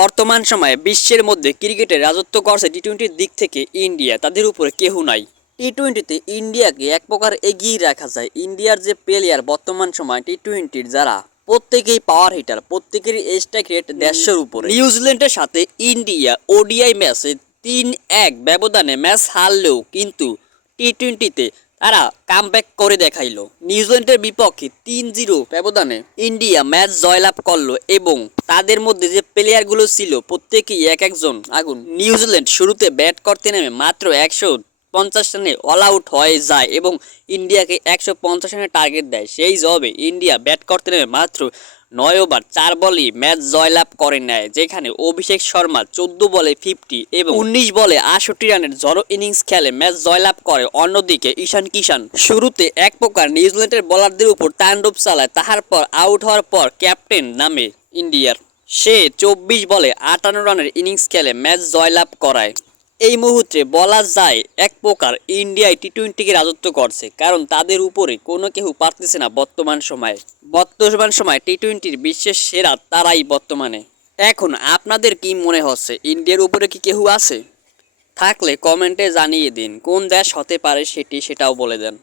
বর্তমান সময়ে বিশ্বের মধ্যে ক্রিকেটে রাজত্ব করছে টি-20-র দিক থেকে ইন্ডিয়া, তাদের উপরে কেউ নাই। টি-20-তে ইন্ডিয়াকে এক প্রকার এগিয়ে রাখা যায়। ইন্ডিয়ার যে প্লেয়ার বর্তমান সময় টি-20-র যারা প্রত্যেকেই পাওয়ার হিটার, প্রত্যেকের স্ট্রাইক রেট 150-র উপরে। নিউজিল্যান্ডের সাথে ইন্ডিয়া ওডিআই ম্যাচে 3-1 ব্যবধানে ম্যাচ হারলেও কিন্তু টি-20-তে তারা কামব্যাক করে দেখাইলো। নিউজিল্যান্ডের বিপক্ষে 3-0 ব্যবধানে ইন্ডিয়া ম্যাচ জয়লাভ করলো এবং তাদের মধ্যে যে প্লেয়ারগুলো ছিল প্রত্যেকেই এক একজন আগুন। নিউজিল্যান্ড শুরুতে ব্যাট করতে নেমে মাত্র 150 রানে অল আউট হয়ে যায় এবং ইন্ডিয়াকে 150 রানের টার্গেট দেয়। সেই জবাবে ইন্ডিয়া ব্যাট করতে নেমে মাত্র 9 ওভার 4 বলেই ম্যাচ জয়লাভ করে নেয়, যেখানে অভিষেক শর্মা 14 বলে 50 এবং 19 বলে 68 রানের ঝড়ো ইনিংস খেলে ম্যাচ জয়লাভ করে। অন্যদিকে ঈশান কিষান শুরুতে এক প্রকার নিউজিল্যান্ডের বোলারদের উপর তাণ্ডব চালায়, তাহার পর আউট হওয়ার পর ক্যাপ্টেন নামে ইন্ডিয়ার, সে 24 বলে 58 রানের ইনিংস খেলে ম্যাচ জয়লাভ করায়। এই মুহূর্তে বলা যায় এক প্রকার ইন্ডিয়ায় টি-20কে রাজত্ব করছে, কারণ তাদের উপরে কোনো কেউ পারতেছে না বর্তমান সময় টি-20-র বিশ্বের সেরা তারাই বর্তমানে। এখন আপনাদের কি মনে হচ্ছে, ইন্ডিয়ার উপরে কি কেউ আছে? থাকলে কমেন্টে জানিয়ে দিন, কোন দেশ হতে পারে সেটাও বলে দেন।